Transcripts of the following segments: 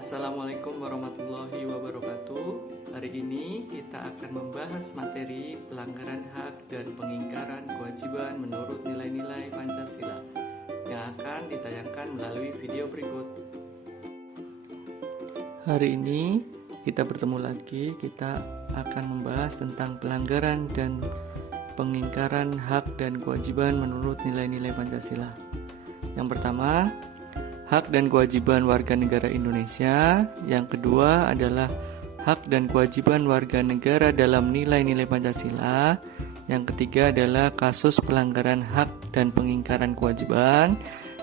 Assalamualaikum warahmatullahi wabarakatuh. Hari ini kita akan membahas materi pelanggaran hak dan pengingkaran kewajiban menurut nilai-nilai Pancasila yang akan ditayangkan melalui video berikut. Hari ini kita bertemu lagi, kita akan membahas tentang pelanggaran dan pengingkaran hak dan kewajiban menurut nilai-nilai Pancasila. Yang pertama, hak dan kewajiban warga negara Indonesia. Yang kedua adalah hak dan kewajiban warga negara dalam nilai-nilai Pancasila. Yang ketiga adalah kasus pelanggaran hak dan pengingkaran kewajiban.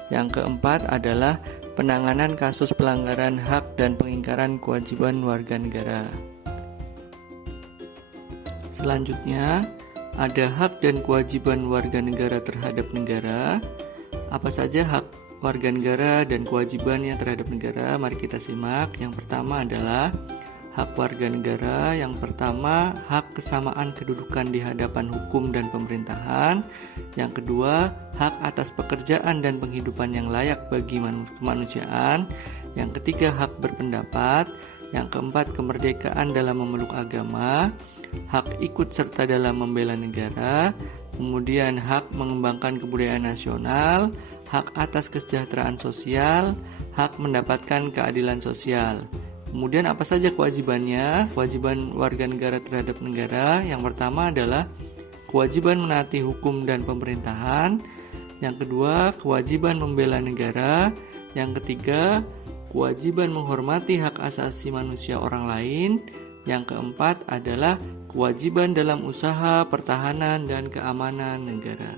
Yang keempat adalah penanganan kasus pelanggaran hak dan pengingkaran kewajiban warga negara. Selanjutnya, ada hak dan kewajiban warga negara terhadap negara. Apa saja hak warga negara dan kewajibannya terhadap negara? Mari kita simak. Yang pertama adalah hak warga negara. Yang pertama, hak kesamaan kedudukan di hadapan hukum dan pemerintahan. Yang kedua, hak atas pekerjaan dan penghidupan yang layak bagi kemanusiaan. Yang ketiga, hak berpendapat. Yang keempat, kemerdekaan dalam memeluk agama. Hak ikut serta dalam membela negara. Kemudian hak mengembangkan kebudayaan nasional, hak atas kesejahteraan sosial, hak mendapatkan keadilan sosial. Kemudian apa saja kewajibannya? Kewajiban warga negara terhadap negara. Yang pertama adalah kewajiban menaati hukum dan pemerintahan. Yang kedua, kewajiban membela negara. Yang ketiga, kewajiban menghormati hak asasi manusia orang lain. Yang keempat adalah kewajiban dalam usaha, pertahanan, dan keamanan negara.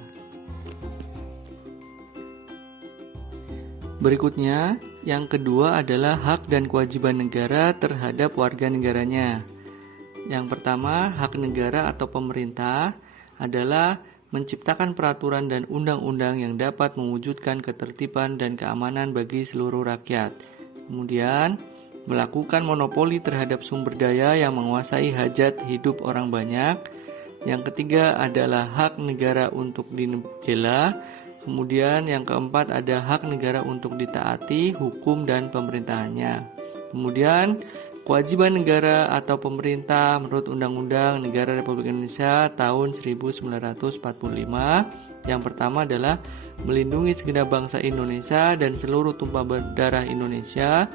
Berikutnya, yang kedua adalah hak dan kewajiban negara terhadap warga negaranya. Yang pertama, hak negara atau pemerintah adalah menciptakan peraturan dan undang-undang yang dapat mewujudkan ketertiban dan keamanan bagi seluruh rakyat. Kemudian, melakukan monopoli terhadap sumber daya yang menguasai hajat hidup orang banyak. Yang ketiga adalah hak negara untuk dibela. Kemudian yang keempat ada hak negara untuk ditaati hukum dan pemerintahannya. Kemudian kewajiban negara atau pemerintah menurut Undang-Undang Negara Republik Indonesia tahun 1945. Yang pertama adalah melindungi segenap bangsa Indonesia dan seluruh tumpah darah Indonesia.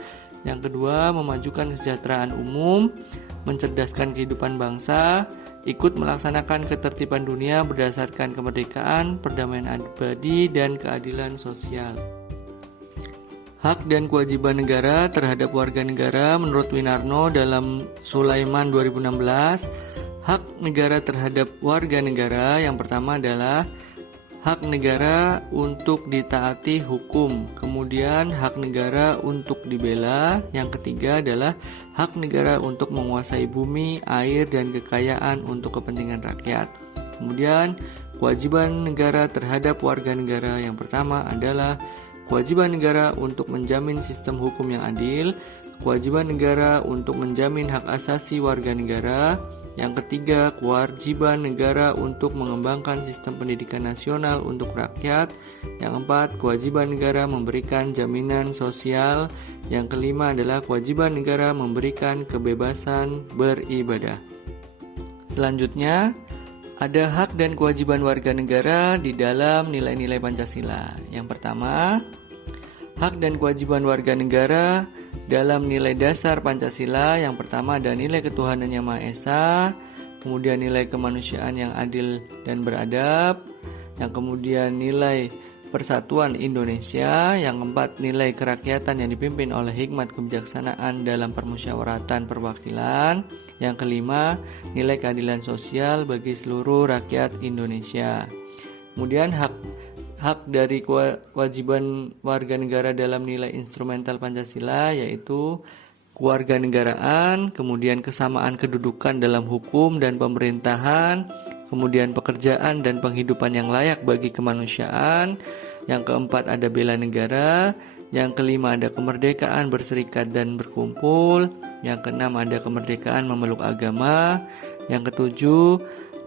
Yang kedua, memajukan kesejahteraan umum, mencerdaskan kehidupan bangsa, ikut melaksanakan ketertiban dunia berdasarkan kemerdekaan, perdamaian abadi, dan keadilan sosial. Hak dan kewajiban negara terhadap warga negara menurut Winarno dalam Sulaiman 2016. Hak negara terhadap warga negara yang pertama adalah hak negara untuk ditaati hukum, kemudian hak negara untuk dibela. Yang ketiga adalah hak negara untuk menguasai bumi, air, dan kekayaan untuk kepentingan rakyat. Kemudian kewajiban negara terhadap warga negara yang pertama adalah kewajiban negara untuk menjamin sistem hukum yang adil, kewajiban negara untuk menjamin hak asasi warga negara. Yang ketiga, kewajiban negara untuk mengembangkan sistem pendidikan nasional untuk rakyat. Yang keempat, kewajiban negara memberikan jaminan sosial. Yang kelima adalah kewajiban negara memberikan kebebasan beribadah. Selanjutnya, ada hak dan kewajiban warga negara di dalam nilai-nilai Pancasila. Yang pertama, hak dan kewajiban warga negara dalam nilai dasar Pancasila. Yang pertama ada nilai ketuhanan yang Maha Esa, kemudian nilai kemanusiaan yang adil dan beradab, yang kemudian nilai persatuan Indonesia, yang keempat nilai kerakyatan yang dipimpin oleh hikmat kebijaksanaan dalam permusyawaratan perwakilan, yang kelima nilai keadilan sosial bagi seluruh rakyat Indonesia. Kemudian hak dari kewajiban warga negara dalam nilai instrumental Pancasila yaitu kewarganegaraan, kemudian kesamaan kedudukan dalam hukum dan pemerintahan, kemudian pekerjaan dan penghidupan yang layak bagi kemanusiaan. Yang keempat ada bela negara, yang kelima ada kemerdekaan berserikat dan berkumpul, yang keenam ada kemerdekaan memeluk agama, yang ketujuh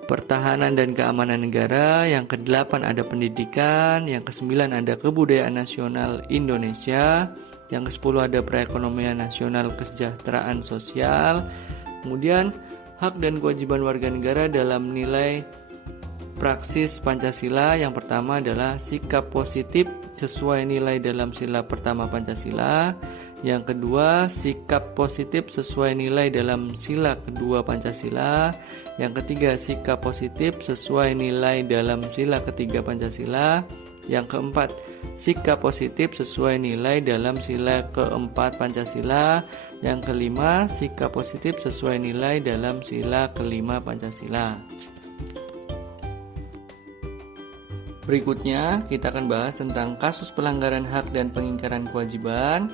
pertahanan dan keamanan negara, yang kedelapan ada pendidikan, yang kesembilan ada kebudayaan nasional Indonesia, Yang ke-10 ada perekonomian nasional, kesejahteraan sosial. Kemudian hak dan kewajiban warga negara dalam nilai praksis Pancasila. Yang pertama adalah sikap positif sesuai nilai dalam sila pertama Pancasila. Yang kedua, sikap positif sesuai nilai dalam sila kedua Pancasila. Yang ketiga, sikap positif sesuai nilai dalam sila ketiga Pancasila. Yang keempat, sikap positif sesuai nilai dalam sila keempat Pancasila. Yang kelima, sikap positif sesuai nilai dalam sila kelima Pancasila. Berikutnya, kita akan bahas tentang kasus pelanggaran hak dan pengingkaran kewajiban.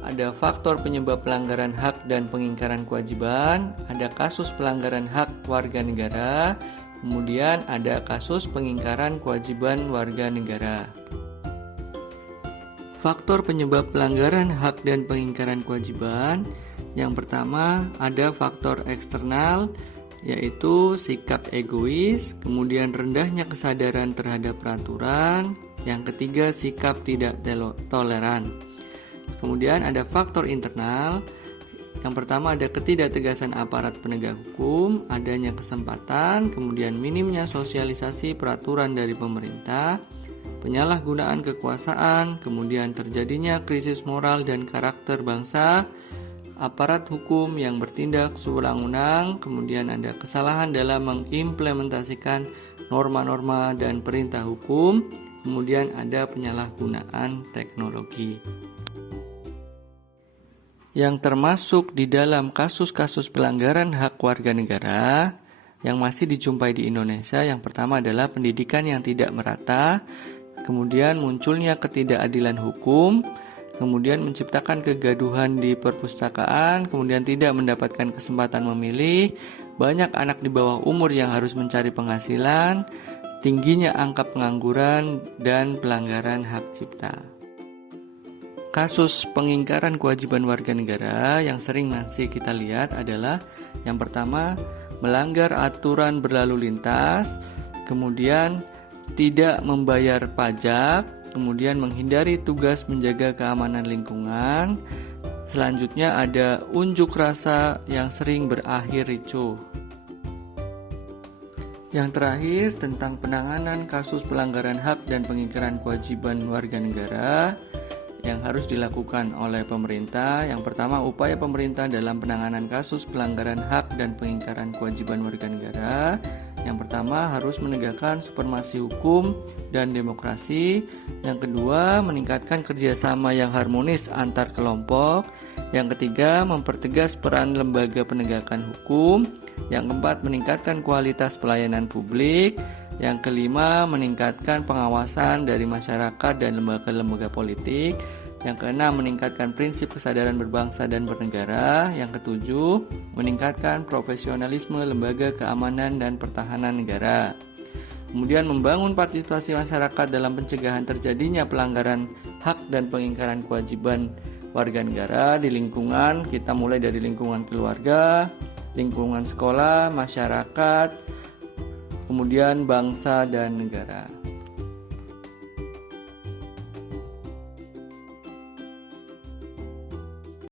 Ada faktor penyebab pelanggaran hak dan pengingkaran kewajiban, ada kasus pelanggaran hak warga negara, kemudian ada kasus pengingkaran kewajiban warga negara. Faktor penyebab pelanggaran hak dan pengingkaran kewajiban, yang pertama ada faktor eksternal, yaitu sikap egois, kemudian rendahnya kesadaran terhadap peraturan, yang ketiga sikap tidak toleran. Kemudian ada faktor internal. Yang pertama ada ketidaktegasan aparat penegak hukum, adanya kesempatan, kemudian minimnya sosialisasi peraturan dari pemerintah, penyalahgunaan kekuasaan, kemudian terjadinya krisis moral dan karakter bangsa, aparat hukum yang bertindak sewenang-wenang, kemudian ada kesalahan dalam mengimplementasikan norma-norma dan perintah hukum, kemudian ada penyalahgunaan teknologi. Yang termasuk di dalam kasus-kasus pelanggaran hak warga negara yang masih dijumpai di Indonesia, yang pertama adalah pendidikan yang tidak merata, kemudian munculnya ketidakadilan hukum, kemudian menciptakan kegaduhan di perpustakaan, kemudian tidak mendapatkan kesempatan memilih, banyak anak di bawah umur yang harus mencari penghasilan, tingginya angka pengangguran, dan pelanggaran hak cipta. Kasus pengingkaran kewajiban warga negara yang sering masih kita lihat adalah yang pertama, melanggar aturan berlalu lintas, kemudian tidak membayar pajak, kemudian menghindari tugas menjaga keamanan lingkungan. Selanjutnya ada unjuk rasa yang sering berakhir ricuh. Yang terakhir tentang penanganan kasus pelanggaran hak dan pengingkaran kewajiban warga negara yang harus dilakukan oleh pemerintah. Yang pertama, upaya pemerintah dalam penanganan kasus pelanggaran hak dan pengingkaran kewajiban warga negara. Yang pertama, harus menegakkan supremasi hukum dan demokrasi. Yang kedua, meningkatkan kerjasama yang harmonis antar kelompok. Yang ketiga, mempertegas peran lembaga penegakan hukum. Yang keempat, meningkatkan kualitas pelayanan publik. Yang kelima, meningkatkan pengawasan dari masyarakat dan lembaga-lembaga politik. Yang keenam, meningkatkan prinsip kesadaran berbangsa dan bernegara. Yang ketujuh, meningkatkan profesionalisme lembaga keamanan dan pertahanan negara. Kemudian membangun partisipasi masyarakat dalam pencegahan terjadinya pelanggaran hak dan pengingkaran kewajiban warga negara di lingkungan. Kita mulai dari lingkungan keluarga, lingkungan sekolah, masyarakat, kemudian bangsa dan negara.